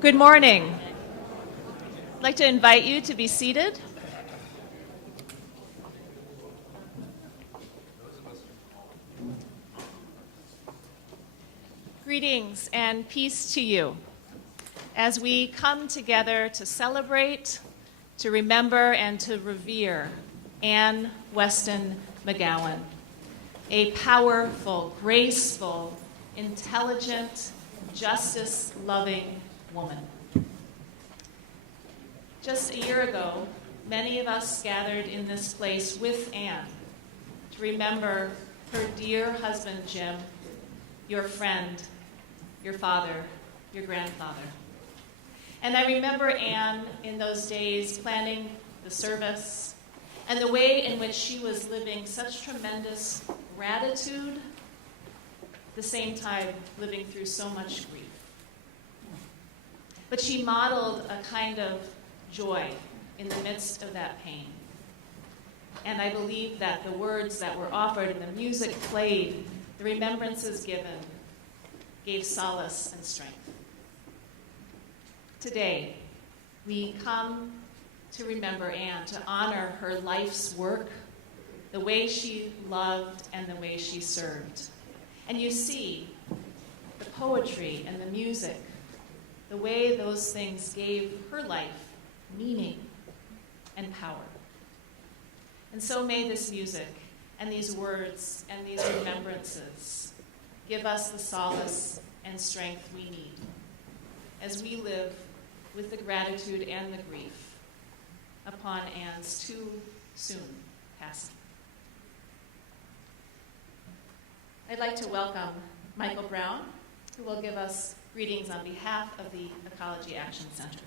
Good morning. I'd like to invite you to be seated. Greetings and peace to you as we come together to celebrate, to remember, and to revere Anne Weston McGowan, a powerful, graceful, intelligent, justice-loving woman. Just a year ago, many of us gathered in this place with Anne to remember her dear husband, Jim, your friend, your father, your grandfather. And I remember Anne in those days planning the service and the way in which she was living such tremendous gratitude, at the same time living through so much grief. But she modeled a kind of joy in the midst of that pain. And I believe that the words that were offered and the music played, the remembrances given, gave solace and strength. Today, we come to remember Anne, to honor her life's work, the way she loved and the way she served. And you see the poetry and the music, the way those things gave her life meaning and power. And so may this music and these words and these remembrances give us the solace and strength we need as we live with the gratitude and the grief upon Anne's too soon passing. I'd like to welcome Michael Brown, who will give us greetings on behalf of the Ecology Action Center.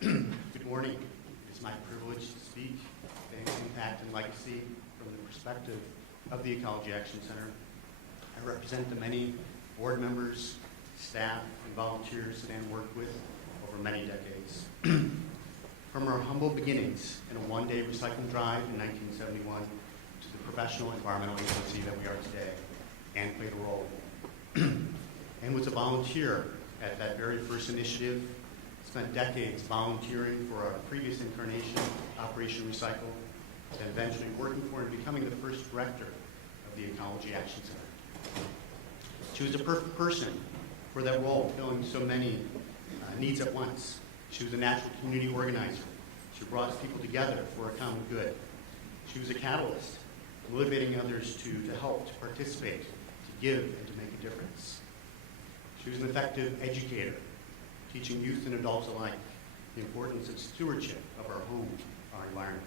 Good morning. It is my privilege to speak Anne's impact and legacy from the perspective of the Ecology Action Center. I represent the many board members, staff, and volunteers that Anne worked with over many decades. From our humble beginnings in a one-day recycling drive in 1971 to the professional environmental agency that we are today, Anne played a role. Anne was a volunteer at that very first initiative, spent decades volunteering for our previous incarnation, Operation Recycle, and eventually working for and becoming the first director of the Ecology Action Center. She was a perfect person for that role, filling so many needs at once. She was a natural community organizer. She brought people together for a common good. She was a catalyst, motivating others to help, to participate, to give, and to make a difference. She was an effective educator, teaching youth and adults alike the importance of stewardship of our home, our environment.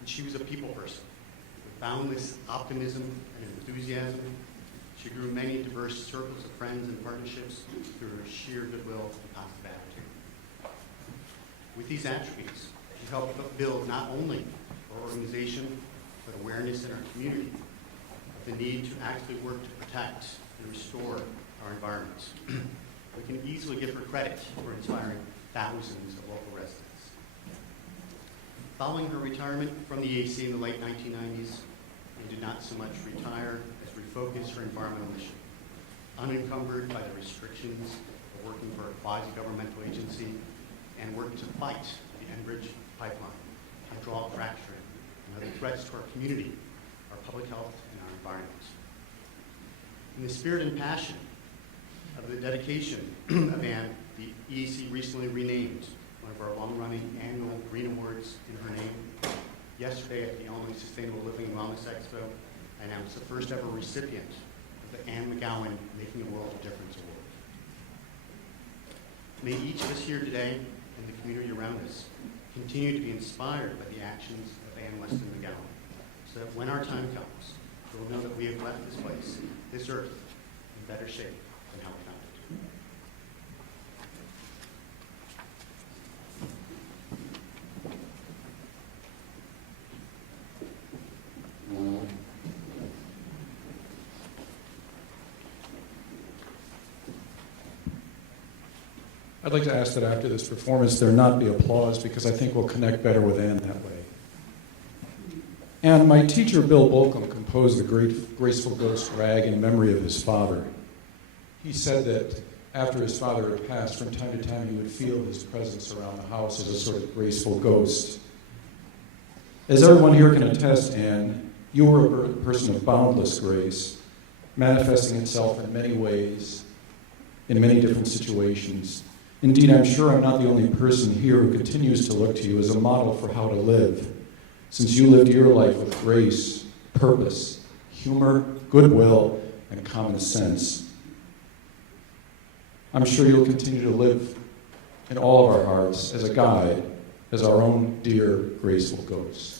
And she was a people person with boundless optimism and enthusiasm. She grew many diverse circles of friends and partnerships through her sheer goodwill and positive attitude. With these attributes, she helped build not only our organization, but awareness in our community of the need to actively work to protect and restore our environment. We can easily give her credit for inspiring thousands of local residents. Following her retirement from the EAC in the late 1990s, Anne did not so much retire as refocus her environmental mission, unencumbered by the restrictions of working for a quasi-governmental agency and worked to fight the Enbridge pipeline, hydraulic fracturing, and other threats to our community, our public health, and our environment. In the spirit and passion of the dedication of Anne, the EAC recently renamed one of our long-running annual Green Awards in her name. Yesterday at the Illinois Sustainable Living and Wellness Expo, I announced the first ever recipient of the Anne McGowan Making a World of Difference Award. May each of us here today and the community around us continue to be inspired by the actions of Anne Weston McGowan, so that when our time comes, we'll know that we have left this place, this earth, in better shape than how we found it. I'd like to ask that after this performance there not be applause, because I think we'll connect better with Anne that way. And my teacher, Bill Bolcom, composed the great graceful ghost rag in memory of his father. He said that after his father had passed, from time to time he would feel his presence around the house as a sort of graceful ghost. As everyone here can attest, Anne, you were a person of boundless grace, manifesting itself in many ways, in many different situations. Indeed, I'm sure I'm not the only person here who continues to look to you as a model for how to live, since you lived your life with grace, purpose, humor, goodwill, and common sense. I'm sure you'll continue to live in all of our hearts as a guide, as our own dear, graceful ghost.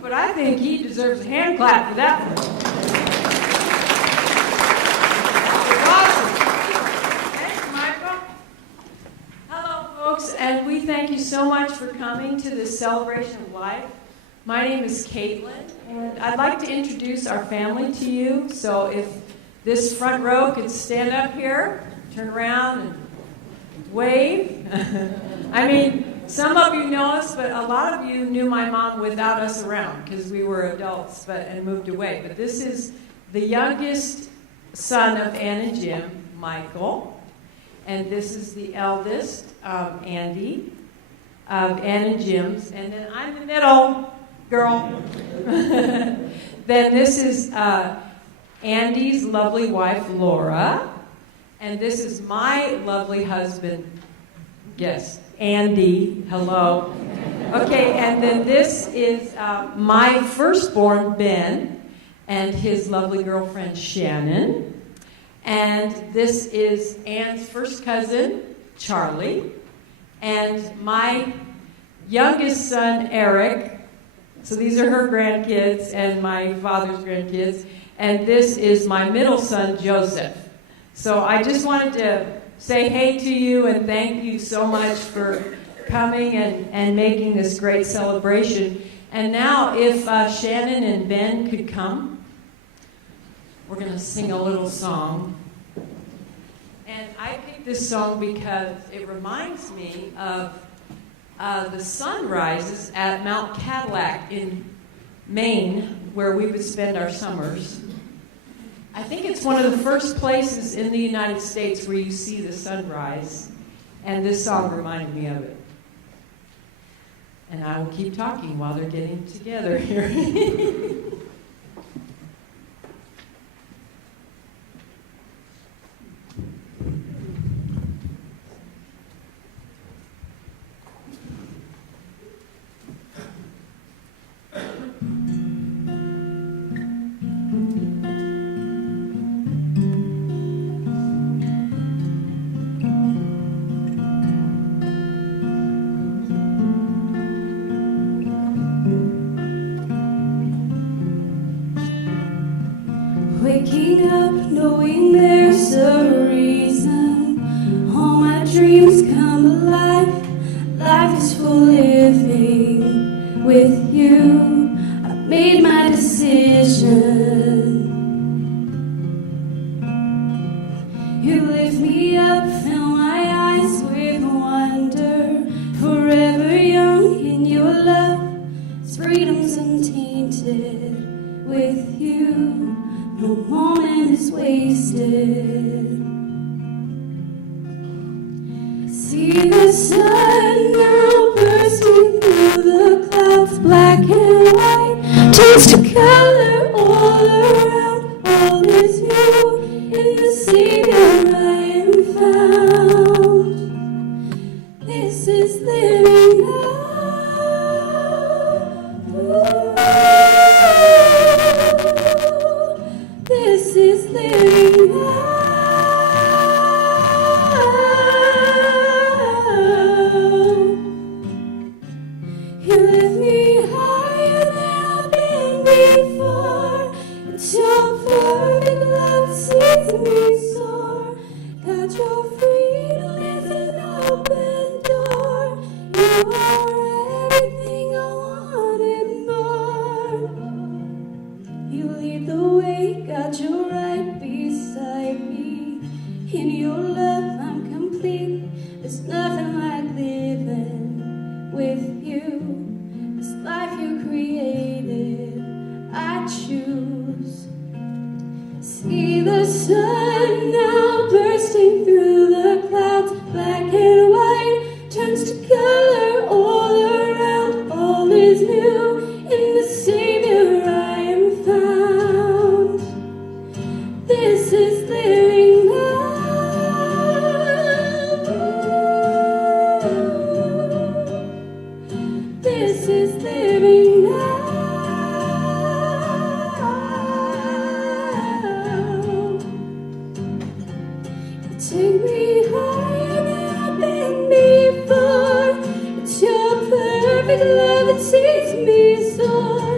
but I think he deserves a hand clap for that one. That was awesome. Thanks, Michael. Hello, folks, and we thank you so much for coming to this celebration of life. My name is Caitlin, and I'd like to introduce our family to you. So if this front row could stand up here, turn around and wave. I mean, some of you know us, but a lot of you knew my mom without us around because we were adults and moved away. But this is the youngest son of Anne and Jim, Michael. And this is the eldest, Andy, of Anne and Jim's. And then I'm the middle girl. Then this is Andy's lovely wife, Laura. And this is my lovely husband, yes, Andy. Hello. Okay, and then this is my firstborn, Ben, and his lovely girlfriend, Shannon. And this is Anne's first cousin, Charlie. And my youngest son, Eric. So these are her grandkids and my father's grandkids. And this is my middle son, Joseph. So I just wanted to say hey to you and thank you so much for coming and making this great celebration. And now if Shannon and Ben could come, we're going to sing a little song. And I picked this song because it reminds me of the sunrises at Mount Cadillac in Maine, where we would spend our summers. I think it's one of the first places in the United States where you see the sunrise, and this song reminded me of it. And I will keep talking while they're getting together here. Waking up knowing there's a reason all my dreams come alive. Life is for living with you. I've made my decision. You lift me up, fill my eyes with wonder. Forever young in your love, freedom's untainted with you. No moment is wasted. See the sun now bursting through the clouds, black and white, turns to color all around. All is new in the Savior I am found. This is living now. This is living now. You lift me higher than I've been before. It's your perfect love sees me soar. God, your freedom is an open door. You are everything I wanted more. You lead the way, God, you're right beside me. In your love, I'm complete. There's nothing like living with you. This life you created, I choose. See the sun now bursting through the clouds, black and white, turns to color all around. All is new in the Savior I am found. This is living now. This is living now. You take me higher than I've been before. It's your perfect love that sees me soar.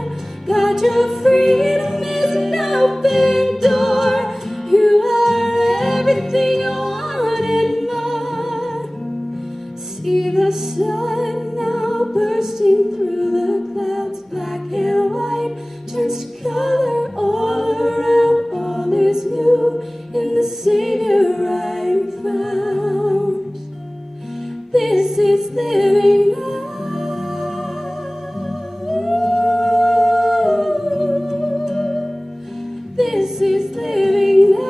God, your freedom is an open door. You are everything I want and more. See the sun now bursting through the clouds, black and white turns to color all around. All is new in the Savior I found. This is living now. This is living now.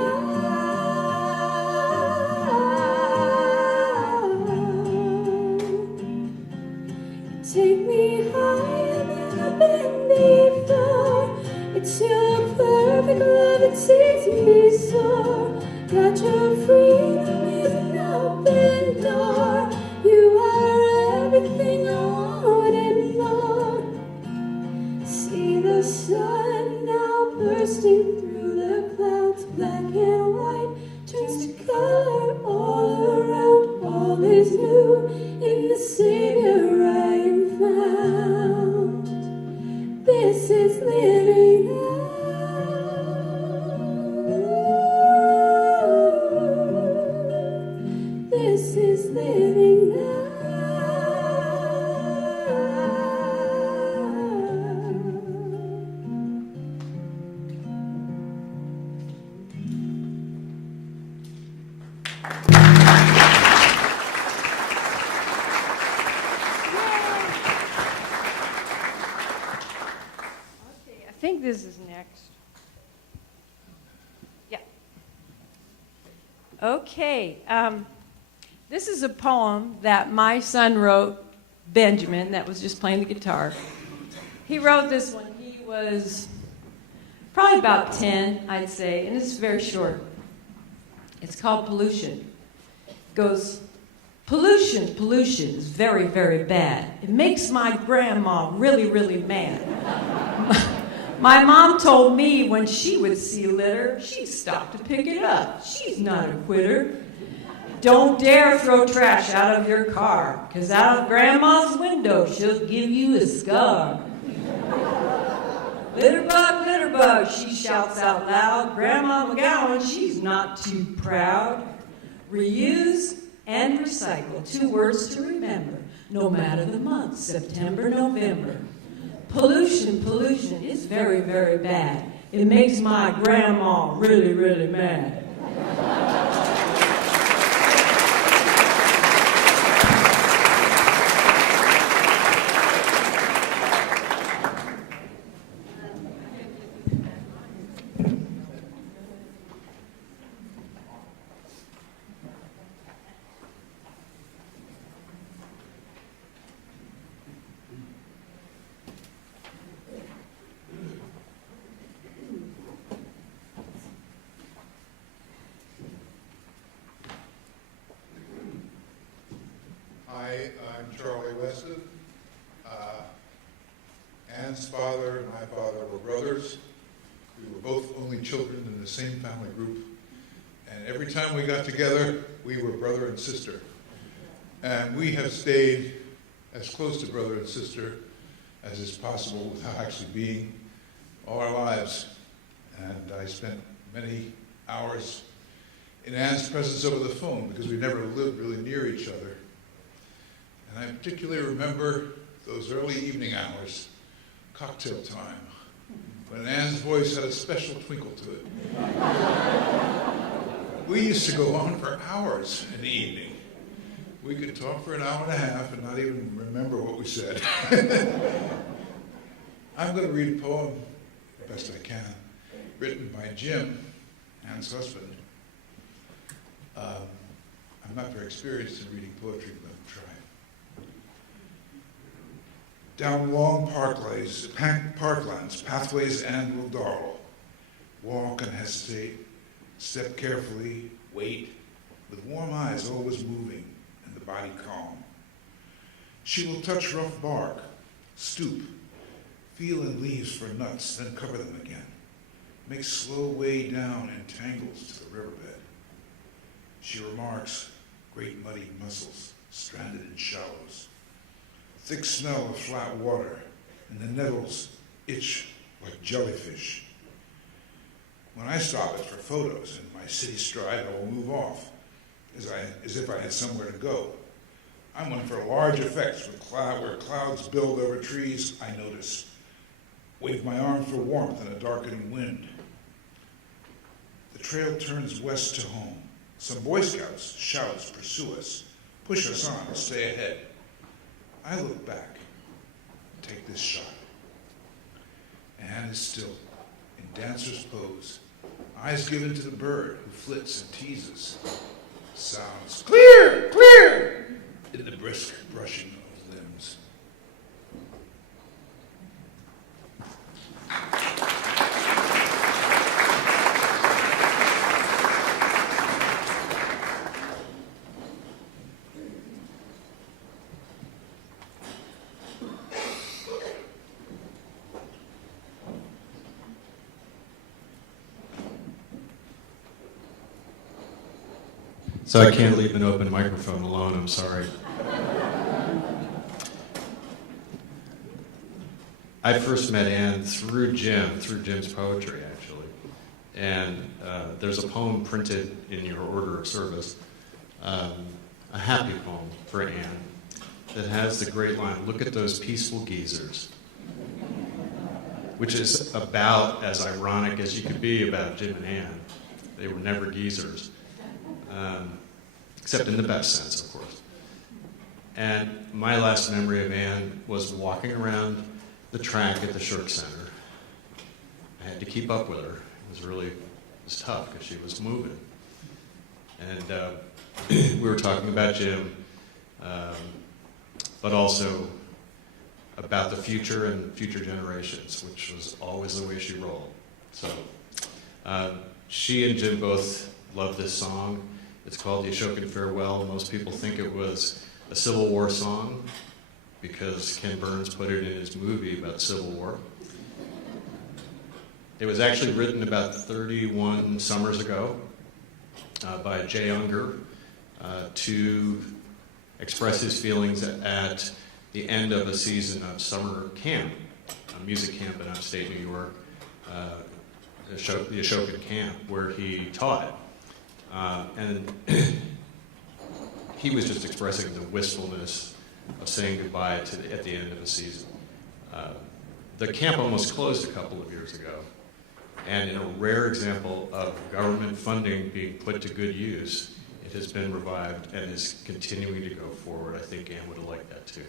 Take me higher than I've been before. It's your perfect love that sees me soar. God, your freedom is an open door. You are everything I want and more. See the sun now bursting through the clouds, black and white turns to color all around. All is new in the Savior I am found. This is living now. This is living now. Okay, I think this is next. Yeah. Okay. This is a poem that my son wrote, Benjamin, that was just playing the guitar. He wrote this when he was probably about 10, I'd say, and it's very short. It's called Pollution. It goes, pollution, pollution is very, very bad. It makes my grandma really, really mad. My mom told me when she would see litter, she'd stop to pick it up. She's not a quitter. Don't dare throw trash out of your car, because out of Grandma's window, she'll give you a scar. Litter bug, she shouts out loud. Grandma McGowan, she's not too proud. Reuse and recycle, 2 words to remember, no matter the month, September, November. Pollution, pollution is very, very bad. It makes my grandma really, really mad. Hi, I'm Charlie Weston. Anne's father and my father were brothers. We were both only children in the same family group. And every time we got together, we were brother and sister. And we have stayed as close to brother and sister as is possible without actually being all our lives. And I spent many hours in Anne's presence over the phone because we never lived really near each other. And I particularly remember those early evening hours, cocktail time, when Anne's voice had a special twinkle to it. We used to go on for hours in the evening. We could talk for an hour and a half and not even remember what we said. I'm going to read a poem, the best I can, written by Jim, Anne's husband. I'm not very experienced in reading poetry, but I'll try. Down long parklands, pathways and will dawdle. Walk and hesitate, step carefully, wait, with warm eyes always moving and the body calm. She will touch rough bark, stoop, feel in leaves for nuts, then cover them again. Make slow way down in tangles to the riverbed. She remarks, great muddy mussels stranded in shallows. Thick smell of flat water, and the nettles itch like jellyfish. When I stop it for photos in my city stride, I will move off, as if I had somewhere to go. I'm one for large effects where clouds build over trees. I notice. Wave my arm for warmth in a darkening wind. The trail turns west to home. Some Boy Scouts, shouts, pursue us, push us on, stay ahead. I look back, take this shot. Anne is still, in dancer's pose, eyes given to the bird who flits and teases. Sounds clear, clear, in the brisk brushing of limbs. So I can't leave an open microphone alone, I'm sorry. I first met Anne through Jim's poetry, actually. And there's a poem printed in your order of service, a happy poem for Anne, that has the great line, "Look at those peaceful geezers," which is about as ironic as you could be about Jim and Anne. They were never geezers. Except in the best sense, of course. And my last memory of Anne was walking around the track at the Shirk Center. I had to keep up with her. It was tough because she was moving. And we were talking about Jim, but also about the future and future generations, which was always the way she rolled. So she and Jim both loved this song. It's called The Ashokan Farewell. Most people think it was a Civil War song because Ken Burns put it in his movie about the Civil War. It was actually written about 31 summers ago by Jay Unger to express his feelings at the end of a season of summer camp, a music camp in upstate New York, the Ashokan camp, where he taught. And he was just expressing the wistfulness of saying goodbye at the end of a season. The camp almost closed a couple of years ago, and in a rare example of government funding being put to good use, it has been revived and is continuing to go forward. I think Anne would have liked that too.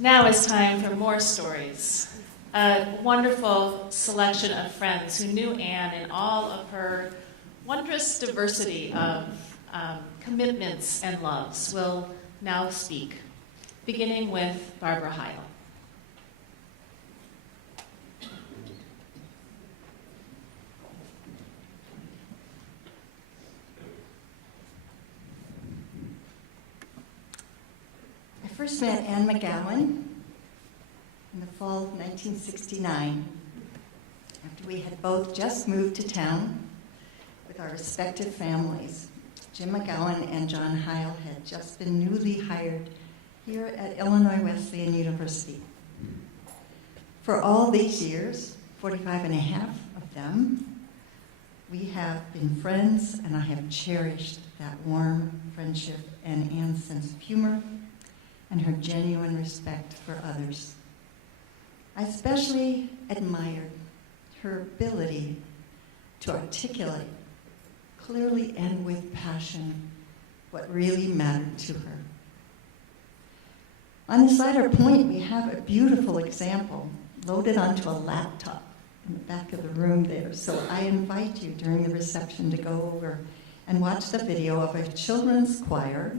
Now it's time for more stories. A wonderful selection of friends who knew Anne in all of her wondrous diversity of commitments and loves will now speak, beginning with Barbara Heil. I first met Anne McGowan in the fall of 1969, after we had both just moved to town with our respective families. Jim McGowan and John Heil had just been newly hired here at Illinois Wesleyan University. For all these years, 45 and a half of them, we have been friends, and I have cherished that warm friendship and Anne's sense of humor and her genuine respect for others. I especially admired her ability to articulate clearly and with passion what really mattered to her. On this latter point, we have a beautiful example loaded onto a laptop in the back of the room there. So I invite you during the reception to go over and watch the video of a children's choir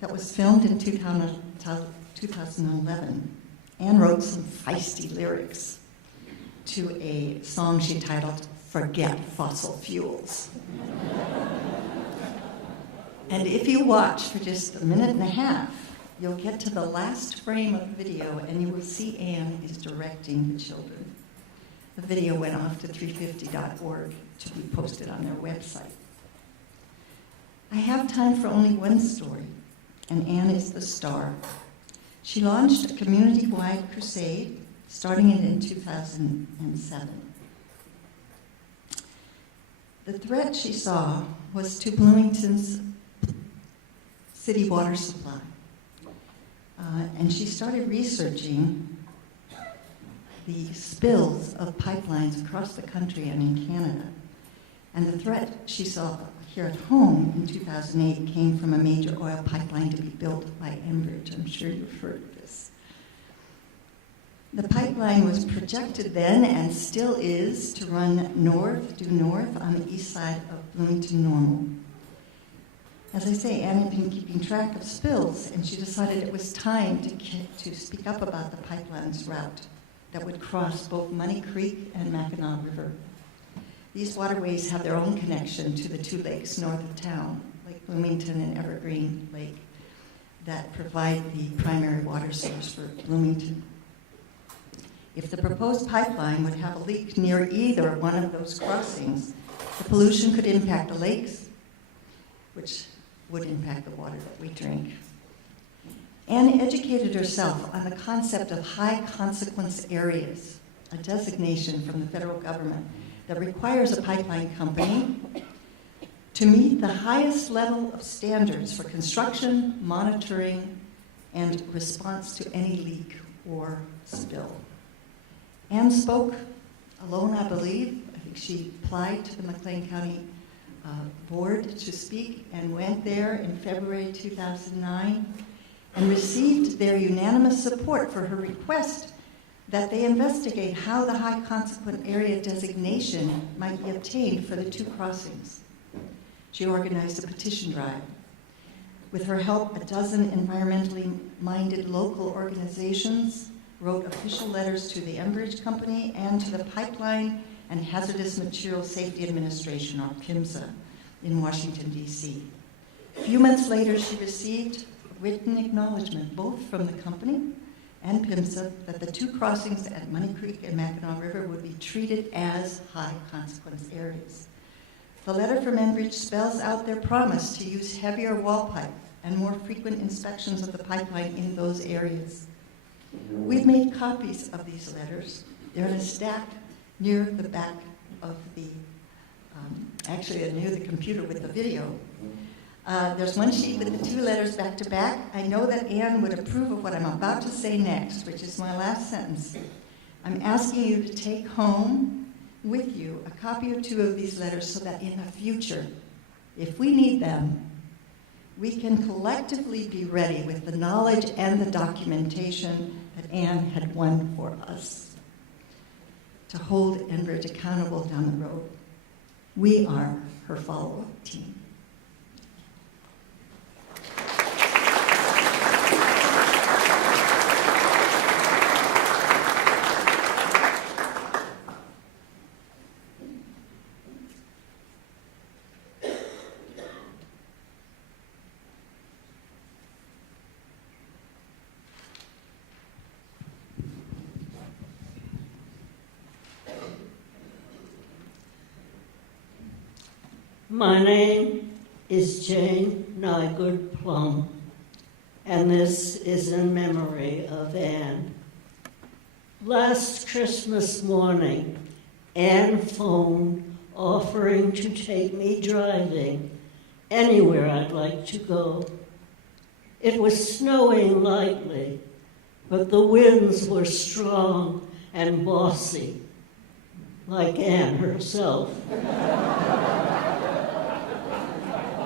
that was filmed in 2011. Anne wrote some feisty lyrics to a song she titled "Forget Fossil Fuels." And if you watch for just a minute and a half, you'll get to the last frame of the video and you will see Anne is directing the children. The video went off to 350.org to be posted on their website. I have time for only one story, and Anne is the star. She launched a community-wide crusade, starting it in 2007. The threat she saw was to Bloomington's city water supply. And she started researching the spills of pipelines across the country and in Canada. And the threat she saw here at home in 2008 came from a major oil pipeline to be built by Enbridge. I'm sure you've heard of this. The pipeline was projected then, and still is, to run due north on the east side of Bloomington Normal. As I say, Anne had been keeping track of spills, and she decided it was time to speak up about the pipeline's route that would cross both Money Creek and Mackinac River. These waterways have their own connection to the two lakes north of town, Lake Bloomington and Evergreen Lake, that provide the primary water source for Bloomington. If the proposed pipeline would have a leak near either one of those crossings, the pollution could impact the lakes, which would impact the water that we drink. Anne educated herself on the concept of high consequence areas, a designation from the federal government that requires a pipeline company to meet the highest level of standards for construction, monitoring, and response to any leak or spill. Anne spoke alone, I believe. I think she applied to the McLean County board to speak and went there in February 2009 and received their unanimous support for her request that they investigate how the high consequent area designation might be obtained for the two crossings. She organized a petition drive. With her help, a dozen environmentally minded local organizations wrote official letters to the Enbridge Company and to the Pipeline and Hazardous Materials Safety Administration, or PHMSA, in Washington, D.C. A few months later, she received written acknowledgement, both from the company and PHMSA, that the two crossings at Money Creek and Mackinac River would be treated as high consequence areas. The letter from Enbridge spells out their promise to use heavier wall pipe and more frequent inspections of the pipeline in those areas. We've made copies of these letters. They're in a stack near the back of the, actually near the computer with the video. There's one sheet with the two letters back to back. I know that Anne would approve of what I'm about to say next, which is my last sentence. I'm asking you to take home with you a copy or two of these letters so that in the future, if we need them, we can collectively be ready with the knowledge and the documentation that Anne had won for us to hold Enbridge accountable down the road. We are her follow-up team. My name is Jane Nygood Plum, and this is in memory of Anne. Last Christmas morning, Anne phoned offering to take me driving anywhere I'd like to go. It was snowing lightly, but the winds were strong and bossy, like Anne herself.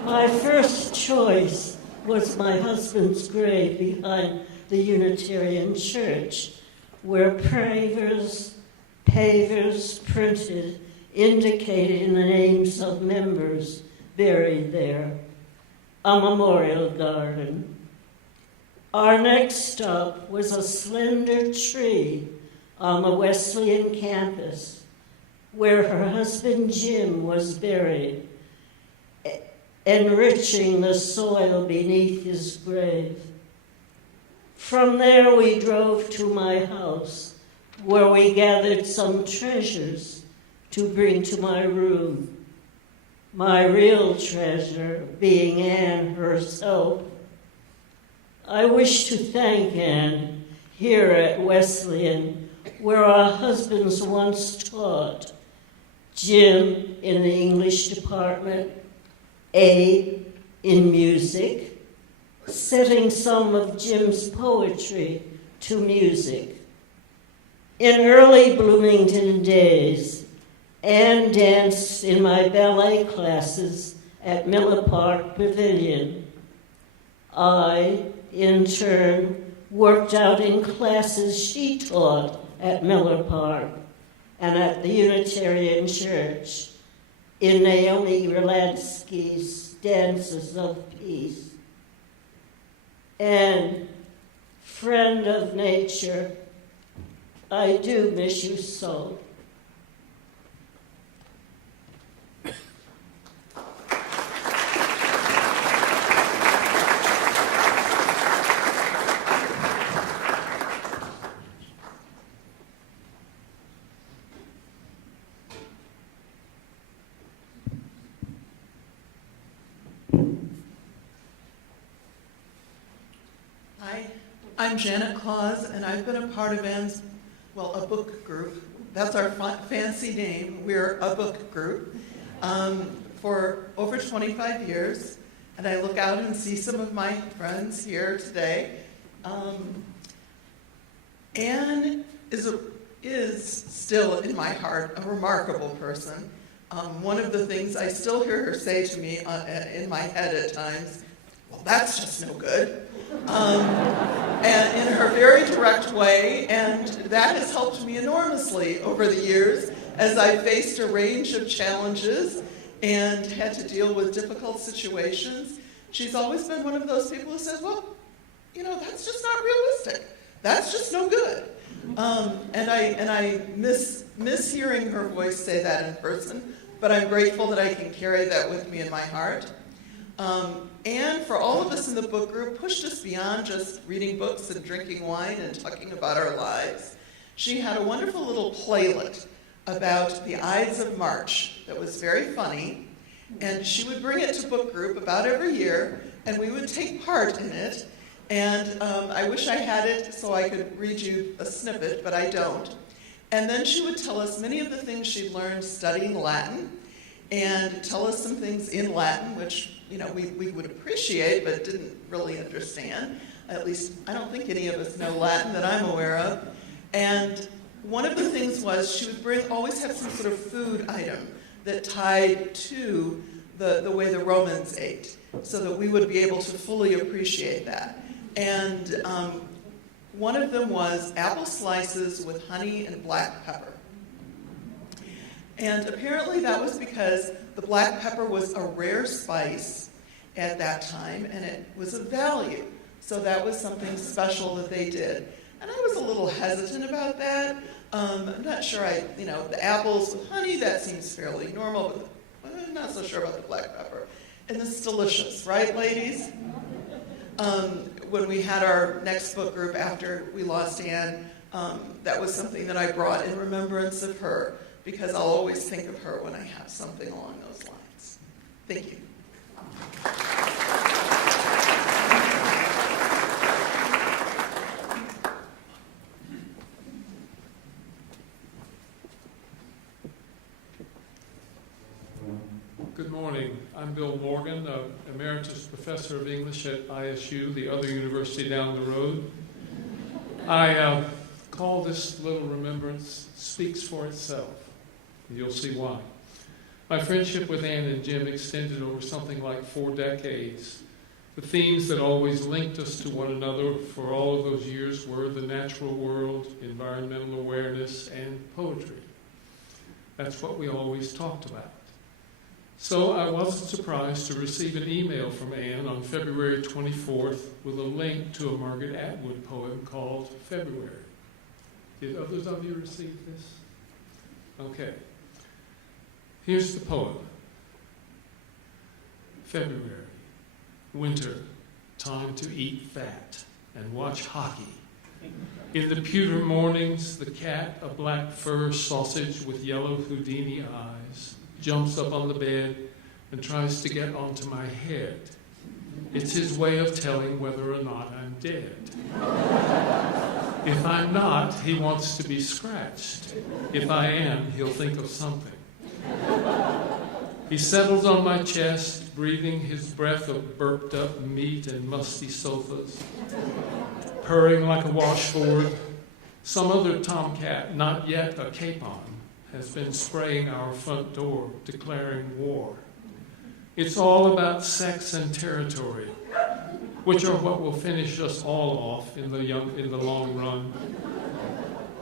My first choice was my husband's grave behind the Unitarian Church, where pavers printed indicating the names of members buried there, a memorial garden. Our next stop was a slender tree on the Wesleyan campus, where her husband Jim was buried, enriching the soil beneath his grave. From there we drove to my house, where we gathered some treasures to bring to my room. My real treasure being Anne herself. I wish to thank Anne here at Wesleyan, where our husbands once taught, Jim in the English department, Abe in music, setting some of Jim's poetry to music. In early Bloomington days, Anne danced in my ballet classes at Miller Park Pavilion. I, in turn, worked out in classes she taught at Miller Park and at the Unitarian Church in Naomi Relansky's Dances of Peace. And, friend of nature, I do miss you so. I'm Janet Claus, and I've been a part of Anne's, a book group. That's our fancy name. We're a book group for over 25 years, and I look out and see some of my friends here today. Anne is still, in my heart, a remarkable person. One of the things I still hear her say to me in my head at times, well, that's just no good. And in her very direct way, and that has helped me enormously over the years as I faced a range of challenges and had to deal with difficult situations. She's always been one of those people who says, well, that's just not realistic. That's just no good. And I miss hearing her voice say that in person, but I'm grateful that I can carry that with me in my heart. Anne, for all of us in the book group, pushed us beyond just reading books and drinking wine and talking about our lives. She had a wonderful little playlet about the Ides of March that was very funny, and she would bring it to book group about every year, and we would take part in it. And I wish I had it so I could read you a snippet, but I don't. And then she would tell us many of the things she'd learned studying Latin, and tell us some things in Latin, which we would appreciate but didn't really understand. At least I don't think any of us know Latin that I'm aware of. And one of the things was she would always have some sort of food item that tied to the way the Romans ate, so that we would be able to fully appreciate that. And one of them was apple slices with honey and black pepper. And apparently that was because the black pepper was a rare spice at that time, and it was of value. So that was something special that they did. And I was a little hesitant about that. I'm not sure the apples with honey, that seems fairly normal, but I'm not so sure about the black pepper. And this is delicious, right, ladies? When we had our next book group after we lost Anne, that was something that I brought in remembrance of her, because I'll always think of her when I have something along those lines. Thank you. Good morning. I'm Bill Morgan, Emeritus Professor of English at ISU, the other university down the road. I call this little remembrance Speaks for Itself, and you'll see why. My friendship with Anne and Jim extended over something like 4 decades. The themes that always linked us to one another for all of those years were the natural world, environmental awareness, and poetry. That's what we always talked about. So I wasn't surprised to receive an email from Anne on February 24th with a link to a Margaret Atwood poem called February. Did others of you receive this? Okay. Here's the poem. February, winter, time to eat fat and watch hockey. In the pewter mornings, the cat, a black fur sausage with yellow Houdini eyes, jumps up on the bed and tries to get onto my head. It's his way of telling whether or not I'm dead. If I'm not, he wants to be scratched. If I am, he'll think of something. He settles on my chest, breathing his breath of burped up meat and musty sofas, purring like a washboard. Some other tomcat, not yet a capon, has been spraying our front door, declaring war. It's all about sex and territory, which are what will finish us all off in the long run.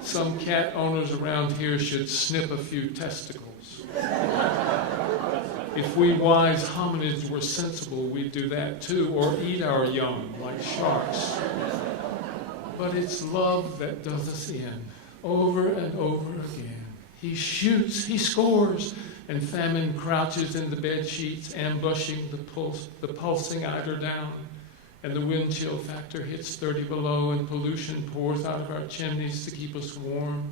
Some cat owners around here should snip a few testicles. If we wise hominids were sensible, we'd do that too, or eat our young like sharks. But it's love that does us in, over and over again. He shoots, he scores, and famine crouches in the bed sheets, ambushing the pulsing eider down, and the wind chill factor hits 30 below, and pollution pours out of our chimneys to keep us warm.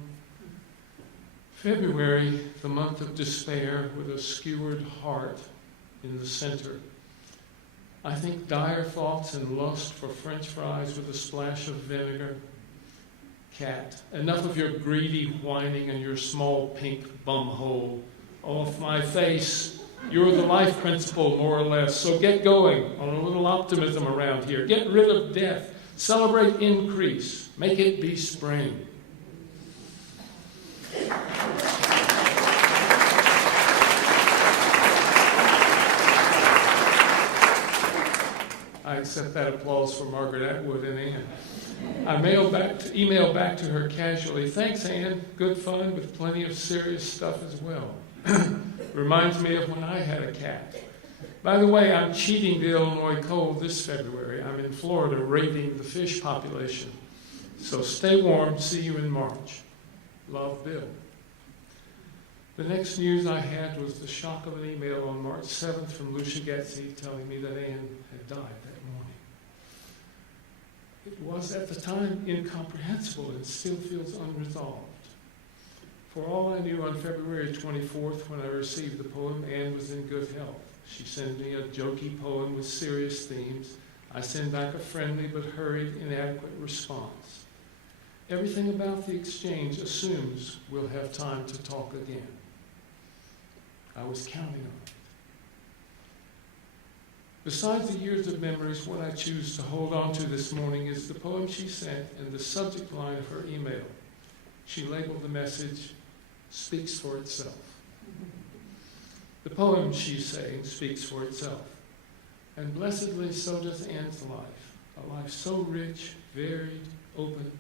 February, the month of despair, with a skewered heart in the center. I think dire thoughts and lust for French fries with a splash of vinegar. Cat, enough of your greedy whining and your small pink bum hole. Off my face. You're the life principle, more or less. So get going on a little optimism around here. Get rid of death. Celebrate increase. Make it be spring. I accept that applause for Margaret Atwood and Anne. I emailed back to her casually. Thanks, Anne. Good fun with plenty of serious stuff as well. Reminds me of when I had a cat. By the way, I'm cheating the Illinois cold this February. I'm in Florida raiding the fish population. So stay warm. See you in March. Love, Bill. The next news I had was the shock of an email on March 7th from Lucia Getzi telling me that Anne had died that morning. It was at the time incomprehensible and still feels unresolved. For all I knew, on February 24th, when I received the poem, Anne was in good health. She sent me a jokey poem with serious themes. I sent back a friendly but hurried, inadequate response. Everything about the exchange assumes we'll have time to talk again. I was counting on it. Besides the years of memories, what I choose to hold on to this morning is the poem she sent and the subject line of her email. She labeled the message, Speaks for Itself. The poem she's saying speaks for itself. And blessedly so does Anne's life, a life so rich, varied, open,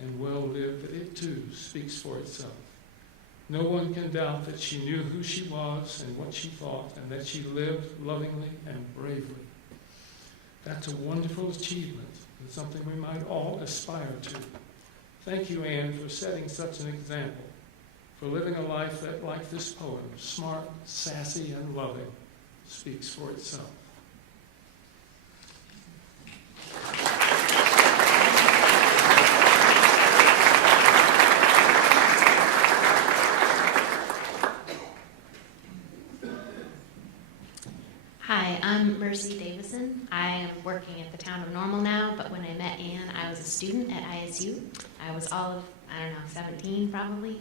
and well-lived that it too speaks for itself. No one can doubt that she knew who she was and what she thought, and that she lived lovingly and bravely. That's a wonderful achievement and something we might all aspire to. Thank you, Anne, for setting such an example, for living a life that, like this poem, smart, sassy, and loving, speaks for itself. Hi, I'm Mercy Davison. I am working at the town of Normal now, but when I met Anne, I was a student at ISU. I was all of, 17 probably.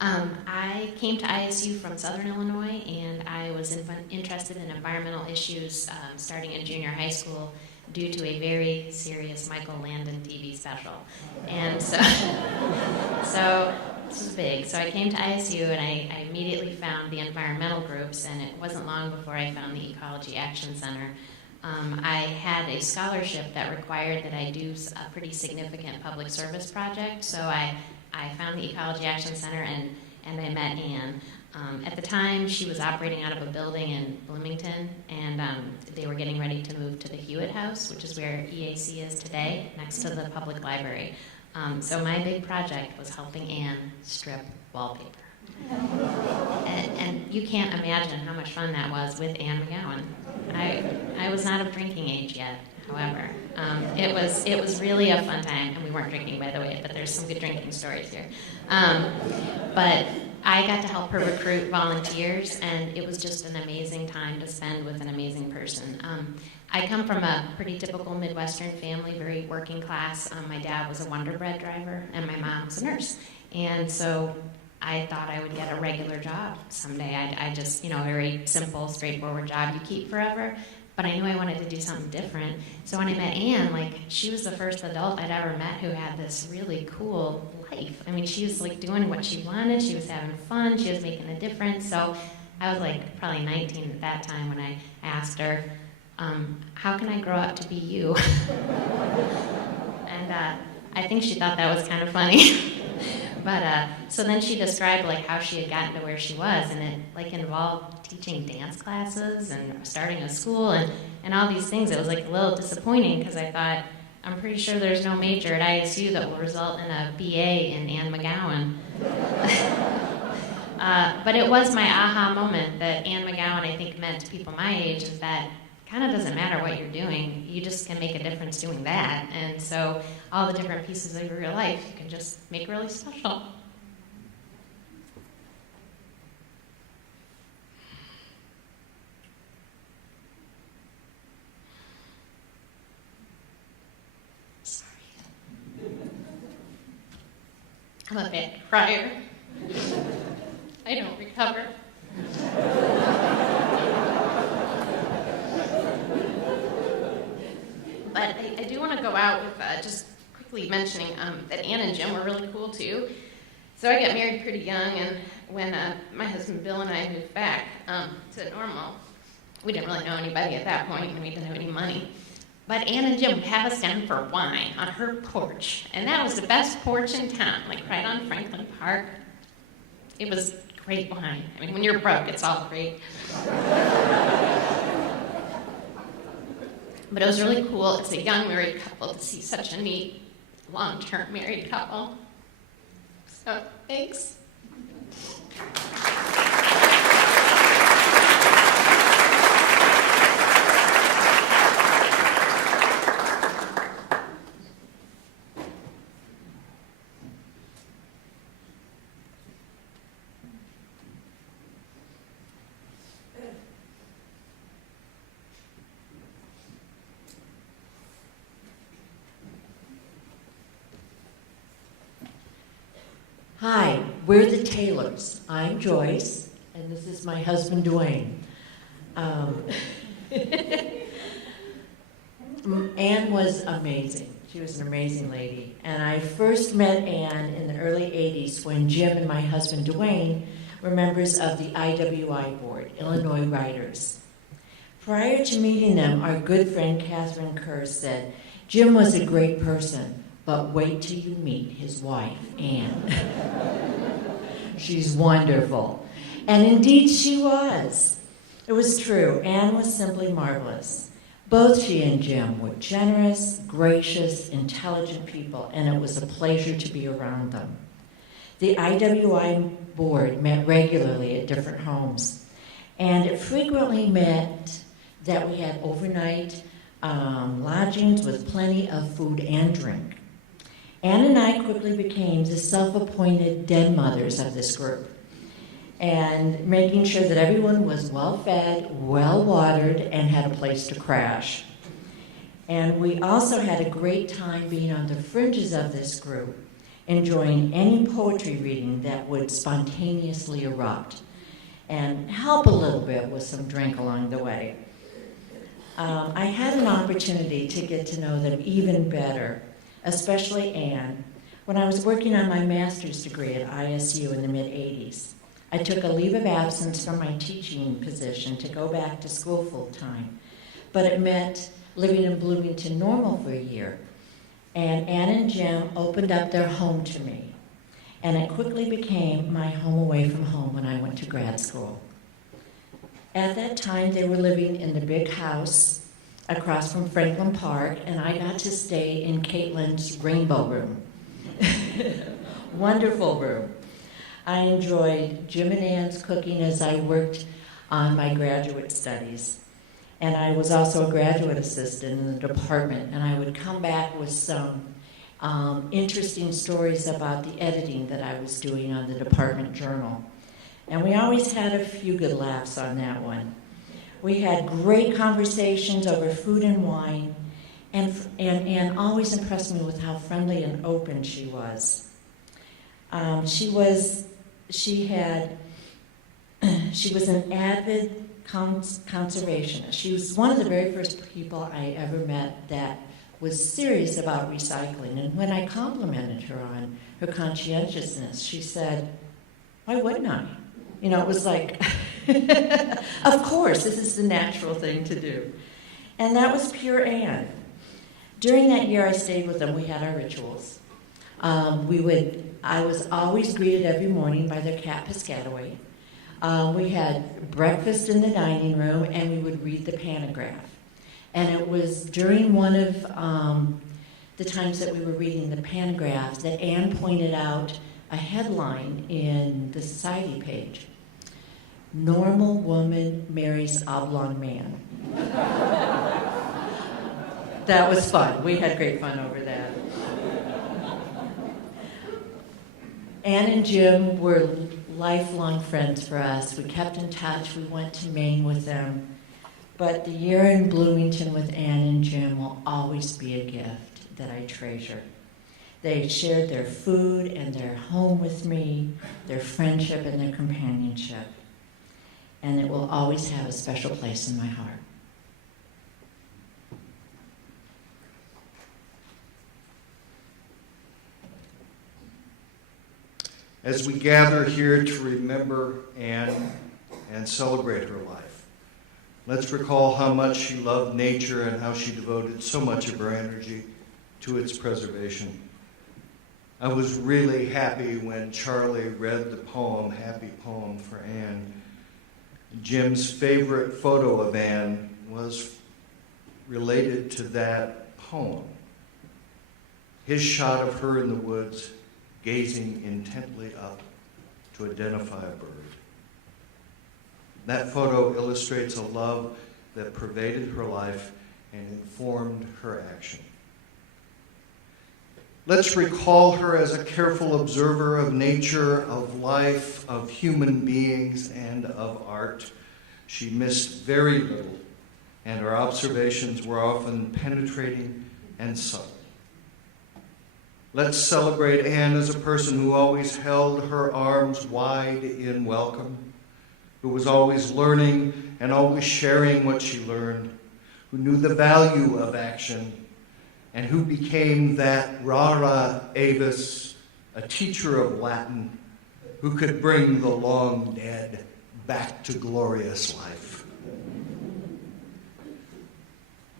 I came to ISU from Southern Illinois, and I was interested in environmental issues starting in junior high school due to a very serious Michael Landon TV special. And so this was big. So I came to ISU, and I immediately found the environmental groups, and it wasn't long before I found the Ecology Action Center. I had a scholarship that required that I do a pretty significant public service project, so I found the Ecology Action Center, and I met Anne. At the time, she was operating out of a building in Bloomington, and they were getting ready to move to the Hewitt House, which is where EAC is today, next to the public library. So my big project was helping Anne strip wallpaper. And you can't imagine how much fun that was with Anne McGowan. I was not of drinking age yet, however. It was really a fun time, and we weren't drinking, by the way, but there's some good drinking stories here. But I got to help her recruit volunteers, and it was just an amazing time to spend with an amazing person. I come from a pretty typical Midwestern family, very working class. My dad was a Wonder Bread driver, and my mom was a nurse. And so I thought I would get a regular job someday. I just, a very simple, straightforward job you keep forever. But I knew I wanted to do something different. So when I met Anne, she was the first adult I'd ever met who had this really cool life. I mean, she was doing what she wanted. She was having fun. She was making a difference. So I was probably 19 at that time when I asked her, how can I grow up to be you? And I think she thought that was kind of funny. But so then she described how she had gotten to where she was, and it involved teaching dance classes and starting a school and all these things. It was a little disappointing because I thought, I'm pretty sure there's no major at ISU that will result in a BA in Anne McGowan. But it was my aha moment that Anne McGowan, I think, meant to people my age is that kind of doesn't matter what you're doing. You just can make a difference doing that. And so all the different pieces of your life you can just make really special. Sorry. I'm a bad crier. I don't recover. But I do want to go out with just quickly mentioning that Anne and Jim were really cool too. So I got married pretty young, and when my husband Bill and I moved back to Normal, we didn't really know anybody at that point, and we didn't have any money. But Anne and Jim would have us down for wine on her porch, and that was the best porch in town, right on Franklin Park. It was great wine. I mean, when you're broke, it's all great. But it was really cool as a young married couple to see such a neat, long-term married couple. So, thanks. Hi, we're the Taylors. I'm Joyce, and this is my husband, Dwayne. Anne was amazing. She was an amazing lady. And I first met Anne in the early 80s when Jim and my husband, Dwayne, were members of the IWI board, Illinois Writers. Prior to meeting them, our good friend Catherine Kerr said, "Jim was a great person, but wait till you meet his wife, Anne." She's wonderful. And indeed she was. It was true. Anne was simply marvelous. Both she and Jim were generous, gracious, intelligent people, and it was a pleasure to be around them. The IWI board met regularly at different homes, and it frequently meant that we had overnight lodgings with plenty of food and drink. Anne and I quickly became the self-appointed den mothers of this group, and making sure that everyone was well-fed, well-watered, and had a place to crash. And we also had a great time being on the fringes of this group, enjoying any poetry reading that would spontaneously erupt, and help a little bit with some drink along the way. I had an opportunity to get to know them even better, especially Anne, when I was working on my master's degree at ISU in the mid-'80s. I took a leave of absence from my teaching position to go back to school full-time, but it meant living in Bloomington Normal for a year. And Anne and Jim opened up their home to me, and it quickly became my home away from home when I went to grad school. At that time, they were living in the big house across from Franklin Park, and I got to stay in Caitlin's rainbow room. Wonderful room. I enjoyed Jim and Anne's cooking as I worked on my graduate studies. And I was also a graduate assistant in the department, and I would come back with some interesting stories about the editing that I was doing on the department journal. And we always had a few good laughs on that one. We had great conversations over food and wine, and Anne always impressed me with how friendly and open she was. She was an avid conservationist. She was one of the very first people I ever met that was serious about recycling. And when I complimented her on her conscientiousness, she said, "Why wouldn't I?" You know, it was like, of course, this is the natural thing to do. And that was pure Anne. During that year I stayed with them, we had our rituals. I was always greeted every morning by their cat Piscataway. We had breakfast in the dining room, and we would read the pantograph. And it was during one of the times that we were reading the pantograph that Anne pointed out a headline in the society page: "Normal woman marries oblong man." That was fun. We had great fun over that. Anne and Jim were lifelong friends for us. We kept in touch. We went to Maine with them. But the year in Bloomington with Anne and Jim will always be a gift that I treasure. They shared their food and their home with me, their friendship and their companionship. And it will always have a special place in my heart. As we gather here to remember Anne and celebrate her life, let's recall how much she loved nature and how she devoted so much of her energy to its preservation. I was really happy when Charlie read the poem, Happy Poem for Anne. Jim's favorite photo of Anne was related to that poem. His shot of her in the woods, gazing intently up to identify a bird. That photo illustrates a love that pervaded her life and informed her action. Let's recall her as a careful observer of nature, of life, of human beings, and of art. She missed very little, and her observations were often penetrating and subtle. Let's celebrate Anne as a person who always held her arms wide in welcome, who was always learning and always sharing what she learned, who knew the value of action, and who became that rara avis, a teacher of Latin, who could bring the long dead back to glorious life.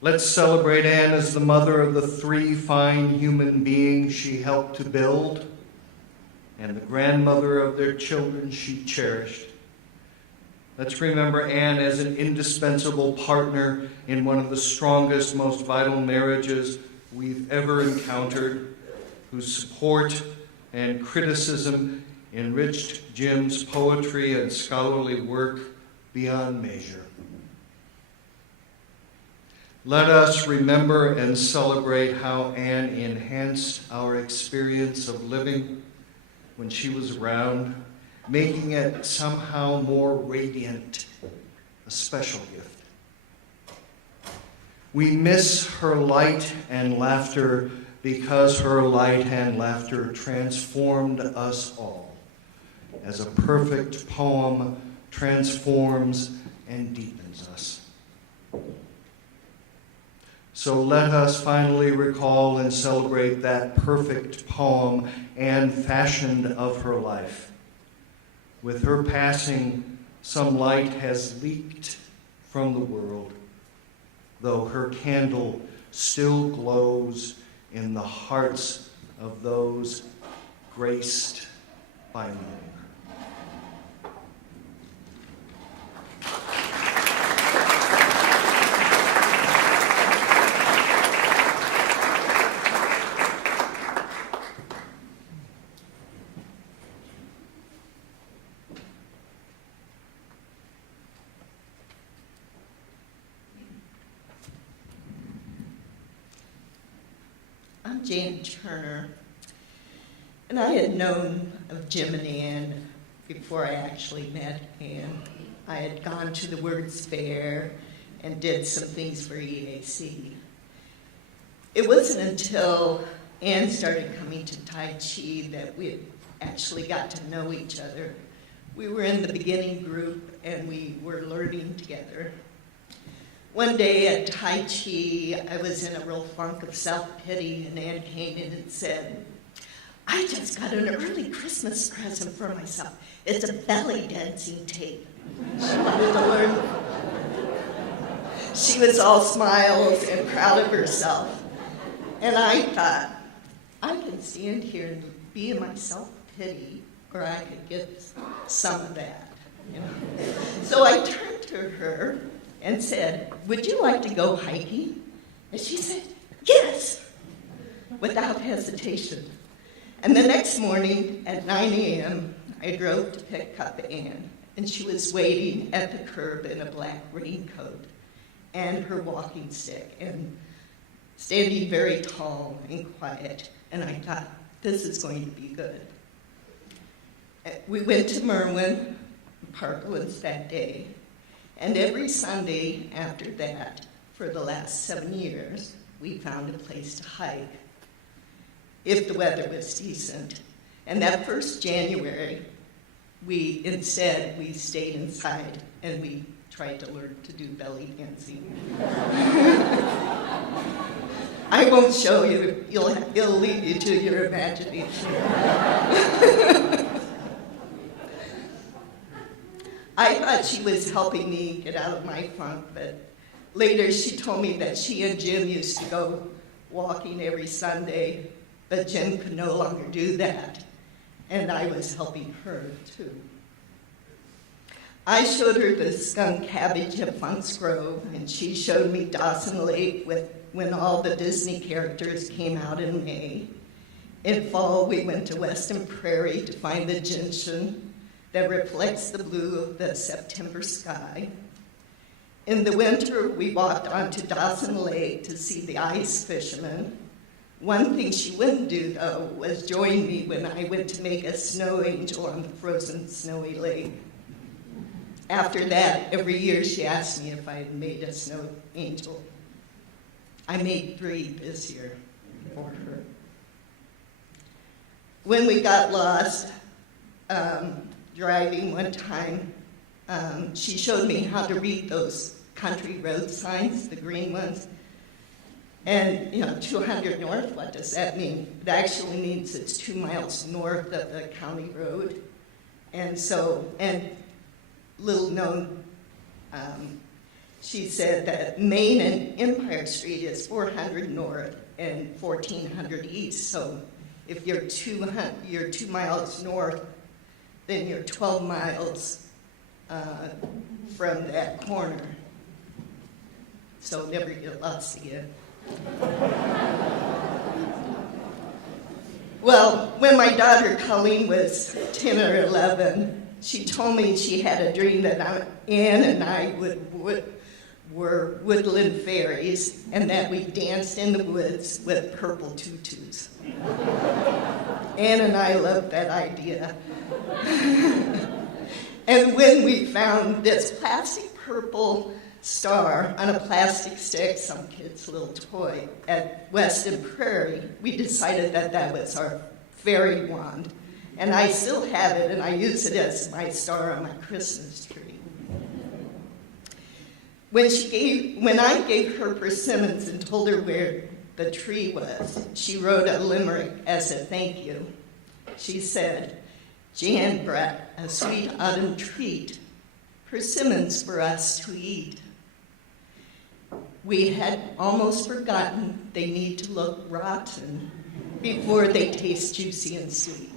Let's celebrate Anne as the mother of the 3 fine human beings she helped to build and the grandmother of their children she cherished. Let's remember Anne as an indispensable partner in one of the strongest, most vital marriages we've ever encountered, whose support and criticism enriched Jim's poetry and scholarly work beyond measure. Let us remember and celebrate how Anne enhanced our experience of living when she was around, making it somehow more radiant, a special gift. We miss her light and laughter because her light and laughter transformed us all, as a perfect poem transforms and deepens us. So let us finally recall and celebrate that perfect poem Anne fashioned of her life. With her passing, some light has leaked from the world, though her candle still glows in the hearts of those graced by knowing her. I'm Jane Turner, and I had known of Jim and Anne before I actually met Anne. I had gone to the Words Fair and did some things for EAC. It wasn't until Anne started coming to Tai Chi that we actually got to know each other. We were in the beginning group and we were learning together. One day at Tai Chi, I was in a real funk of self-pity, and Anne came in and said, "I just got an early Christmas present for myself. It's a belly dancing tape." She wanted to learn. She was all smiles and proud of herself. And I thought, I can stand here and be in my self-pity, or I could get some of that. You know? So I turned to her and said, "Would you like to go hiking?" And she said, "Yes," without hesitation. And the next morning at 9 a.m., I drove to pick up Anne, and she was waiting at the curb in a black raincoat and her walking stick, and standing very tall and quiet. And I thought, this is going to be good. We went to Merwin, Parklands that day. And every Sunday after that, for the last 7 years, we found a place to hike, if the weather was decent. And that first January, we stayed inside and we tried to learn to do belly dancing. I won't show you, it'll lead you to your imagination. I thought she was helping me get out of my funk, but later she told me that she and Jim used to go walking every Sunday, but Jim could no longer do that, and I was helping her too. I showed her the skunk cabbage at Funk's Grove, and she showed me Dawson Lake when all the Disney characters came out in May. In fall, we went to Western Prairie to find the gentian that reflects the blue of the September sky. In the winter, we walked onto Dawson Lake to see the ice fishermen. One thing she wouldn't do, though, was join me when I went to make a snow angel on the frozen snowy lake. After that, every year she asked me if I had made a snow angel. I made 3 this year for her. When we got lost, driving one time, she showed me how to read those country road signs, the green ones. And, 200 north, what does that mean? It actually means it's 2 miles north of the county road. And little known, she said that Main and Empire Street is 400 north and 1400 east. So if you're 2 miles north, then you're 12 miles from that corner. So never get lost again. Well, when my daughter Colleen was 10 or 11, she told me she had a dream that Anne and I were woodland fairies and that we danced in the woods with purple tutus. Anne and I loved that idea. And when we found this plastic purple star on a plastic stick, some kid's little toy, at Weston Prairie, we decided that that was our fairy wand. And I still have it, and I use it as my star on my Christmas tree. When I gave her persimmons and told her where the tree was, she wrote a limerick as a thank you. She said, "Jan brought a sweet autumn treat, persimmons for us to eat. We had almost forgotten they need to look rotten before they taste juicy and sweet."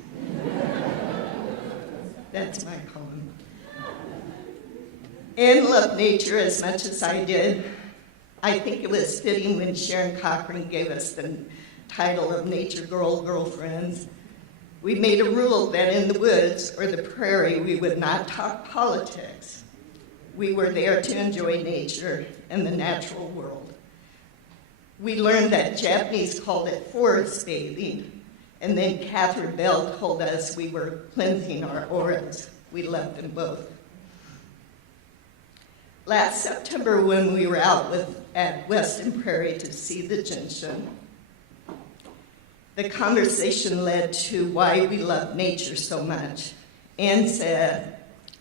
That's my poem. Anne loved nature as much as I did. I think it was fitting when Sharon Cochran gave us the title of Nature Girl Girlfriends. We made a rule that in the woods or the prairie we would not talk politics. We were there to enjoy nature and the natural world. We learned that Japanese called it forest bathing, and then Catherine Bell told us we were cleansing our auras. We loved them both. Last September, when we were out at Weston Prairie to see the gentian, the conversation led to why we love nature so much. Anne said,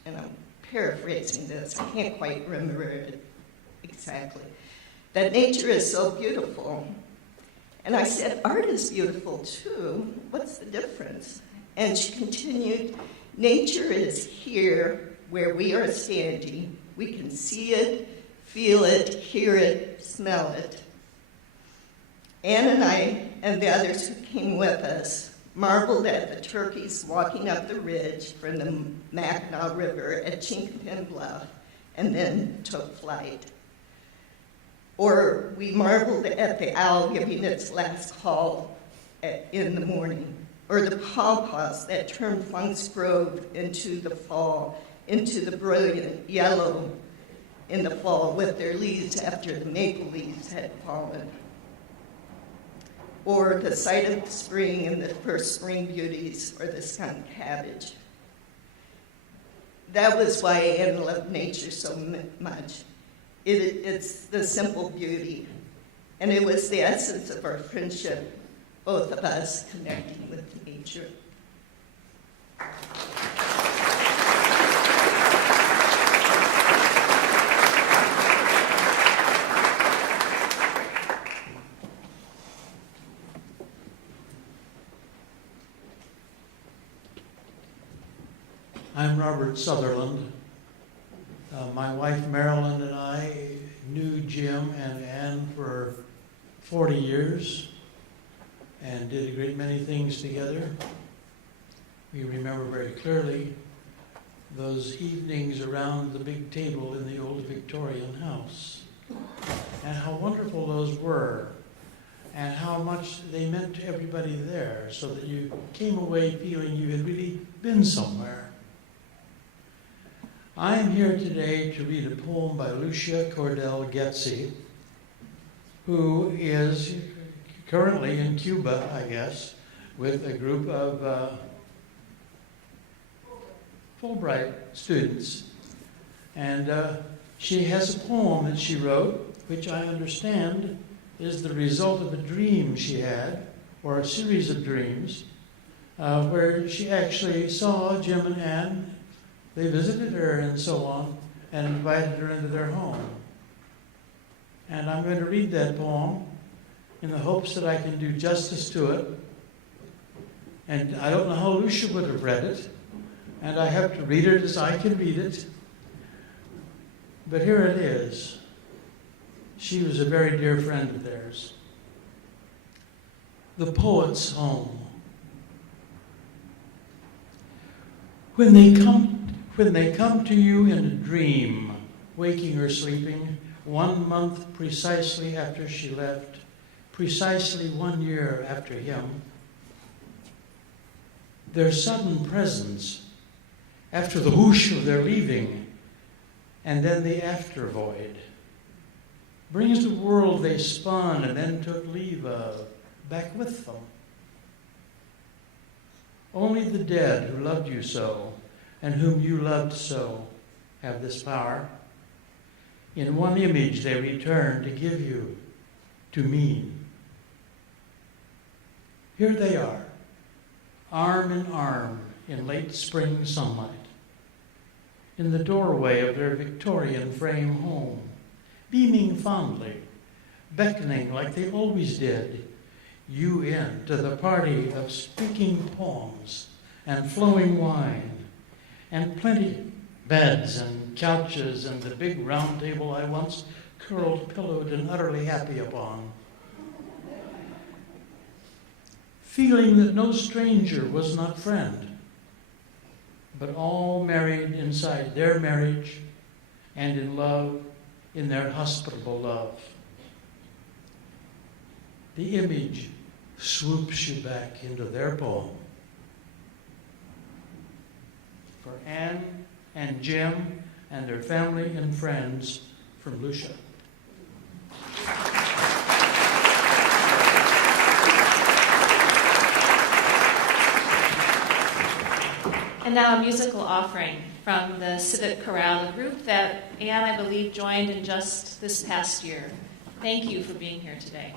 and I'm paraphrasing this, I can't quite remember it exactly, that nature is so beautiful. And I said, art is beautiful too. What's the difference? And she continued, nature is here where we are standing. We can see it, feel it, hear it, smell it. Anne and I and the others who came with us marveled at the turkeys walking up the ridge from the Mackinac River at Chinkapin Bluff and then took flight. Or we marveled at the owl giving its last call in the morning, or the pawpaws that turned Funk's Grove into the fall, into the brilliant yellow in the fall with their leaves after the maple leaves had fallen. Or the sight of the spring and the first spring beauties, or the skunk cabbage. That was why Anne loved nature so much. It's the simple beauty. And it was the essence of our friendship, both of us connecting with nature. I'm Robert Sutherland. My wife Marilyn and I knew Jim and Anne for 40 years and did a great many things together. We remember very clearly those evenings around the big table in the old Victorian house, and how wonderful those were, and how much they meant to everybody there, so that you came away feeling you had really been somewhere. I am here today to read a poem by Lucia Cordell Getze, who is currently in Cuba, I guess, with a group of Fulbright students. And she has a poem that she wrote, which I understand is the result of a dream she had, or a series of dreams, where she actually saw Jim and Anne. They visited her and so on, and invited her into their home. And I'm going to read that poem in the hopes that I can do justice to it. And I don't know how Lucia would have read it, and I have to read it as I can read it. But here it is. She was a very dear friend of theirs. The Poet's Home. When they come to you in a dream, waking or sleeping, 1 month precisely after she left, precisely 1 year after him, their sudden presence, after the whoosh of their leaving, and then the after void, brings the world they spun and then took leave of back with them. Only the dead who loved you so, and whom you loved so, have this power. In one image they return to give you, to me. Here they are, arm in arm in late spring sunlight, in the doorway of their Victorian frame home, beaming fondly, beckoning like they always did, you in to the party of speaking poems and flowing wine, and plenty beds and couches and the big round table I once curled, pillowed, and utterly happy upon. Feeling that no stranger was not friend, but all married inside their marriage and in love, in their hospitable love. The image swoops you back into their poem. For Anne and Jim and their family and friends, from Lucia. And now a musical offering from the Civic Chorale, a group that Anne, I believe, joined in just this past year. Thank you for being here today.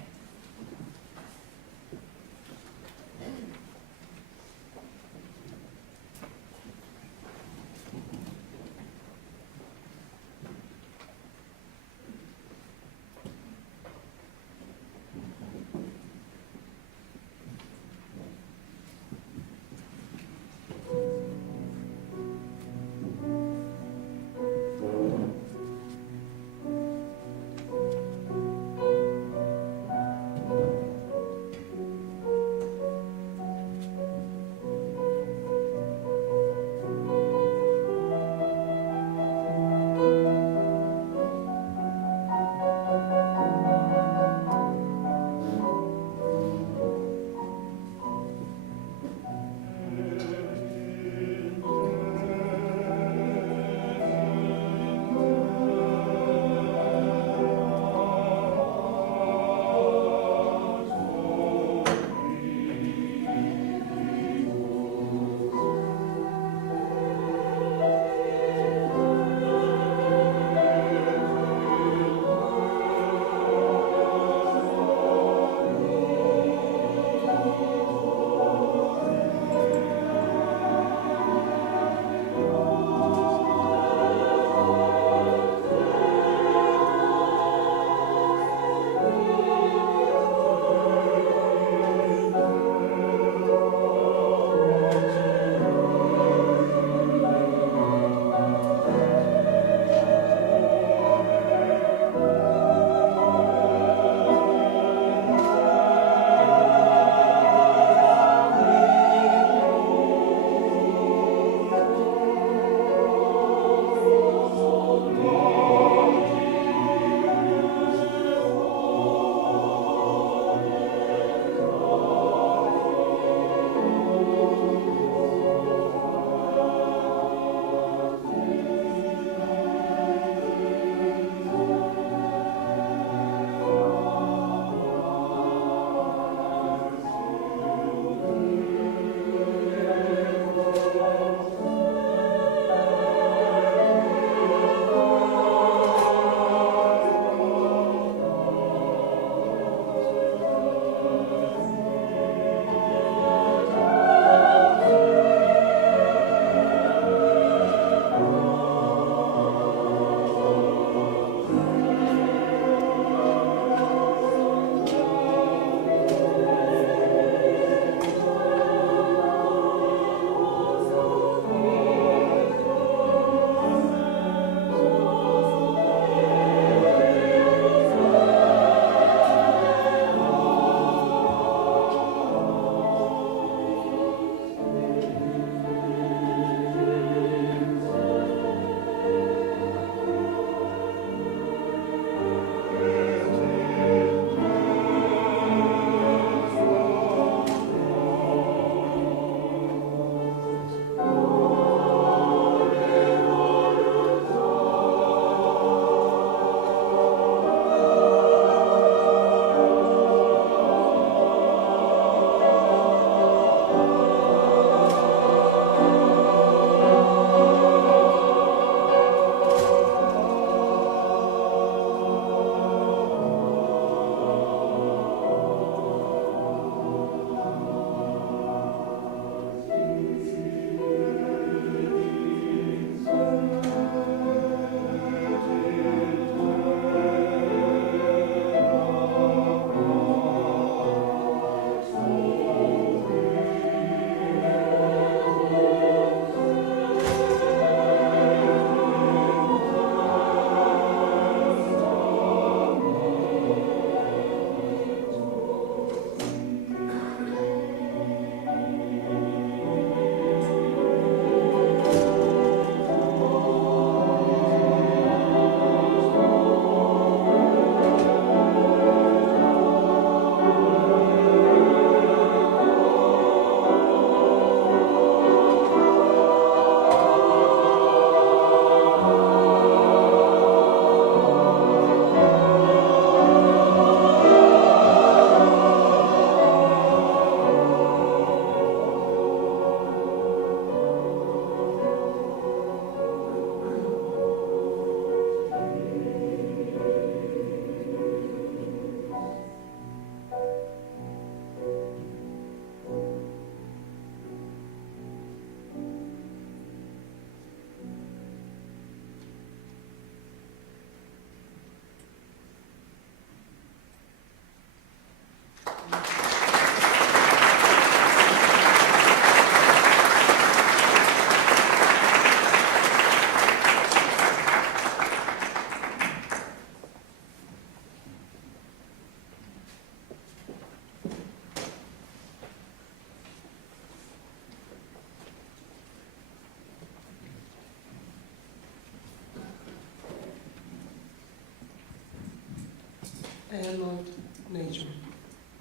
Anne loved nature,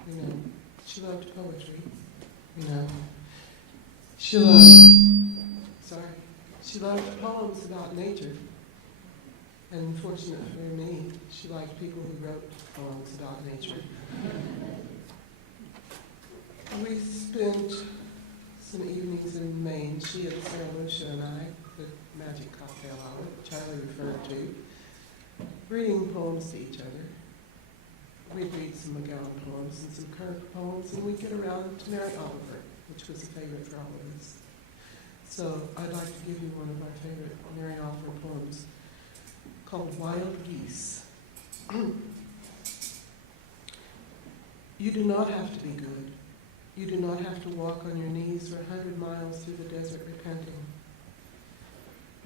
you know. She loved poetry, you know. She loved poems about nature. And fortunate for me, she liked people who wrote poems about nature. We spent some evenings in Maine, she at Sarah Lucia and I, the magic cocktail hour Charlie referred to, reading poems to each other. We'd read some McGowan poems and some Kirk poems, and we'd get around to Mary Oliver, which was a favorite for all of us. So I'd like to give you one of my favorite Mary Oliver poems called Wild Geese. You do not have to be good. You do not have to walk on your knees for 100 miles through the desert repenting.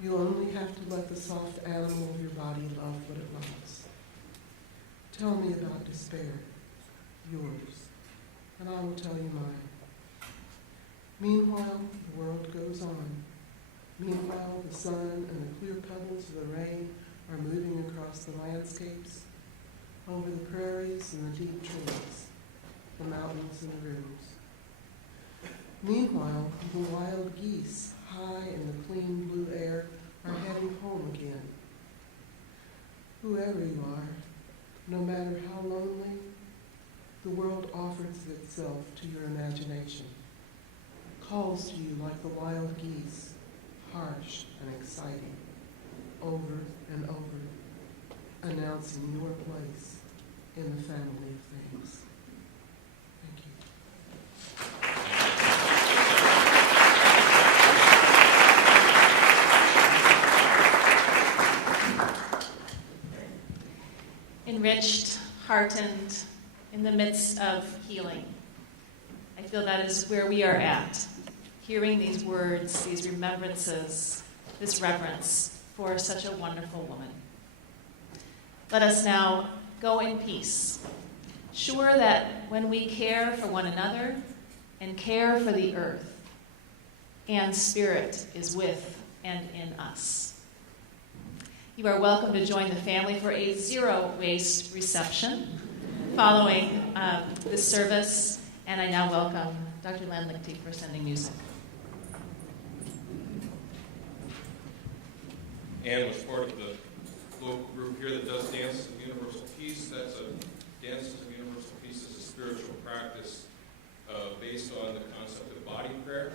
You only have to let the soft animal of your body love what it loves. Tell me about despair, yours, and I will tell you mine. Meanwhile, the world goes on. Meanwhile, the sun and the clear pebbles of the rain are moving across the landscapes, over the prairies and the deep trees, the mountains and the rivers. Meanwhile, the wild geese, high in the clean blue air, are heading home again. Whoever you are, no matter how lonely, the world offers itself to your imagination, calls to you like the wild geese, harsh and exciting, over and over, announcing your place in the family of things. Thank you. Enriched, heartened, in the midst of healing. I feel that is where we are at, hearing these words, these remembrances, this reverence for such a wonderful woman. Let us now go in peace, sure that when we care for one another and care for the earth, Anne's spirit is with and in us. You are welcome to join the family for a zero-waste reception following this service, and I now welcome Dr. Len Lichty for sending music. Anne was part of the local group here that does Dances of Universal Peace. Dances of Universal Peace is a spiritual practice based on the concept of body prayer,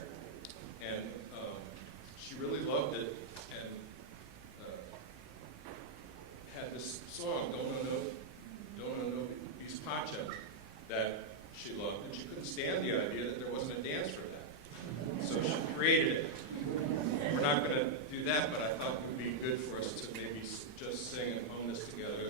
and she really loved it and had this song, Dona no Bis Pacha, that she loved, and she couldn't stand the idea that there wasn't a dance for that. So she created it. We're not going to do that, but I thought it would be good for us to maybe just sing and hum this together.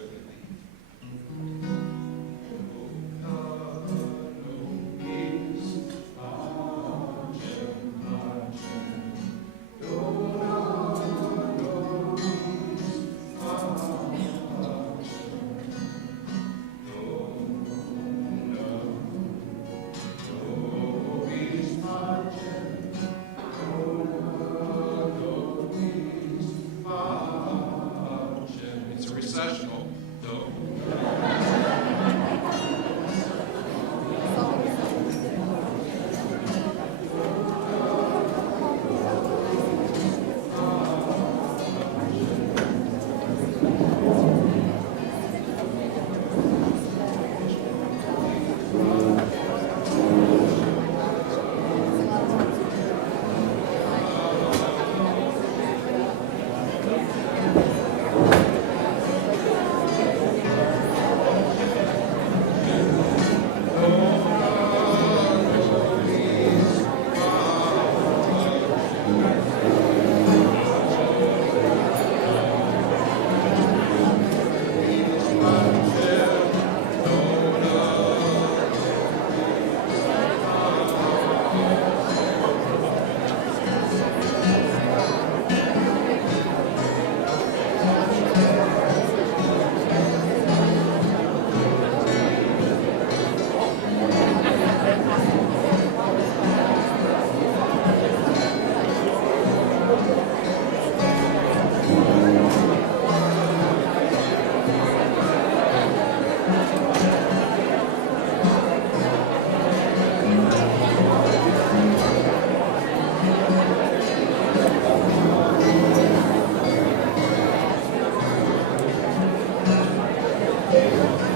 Thank you.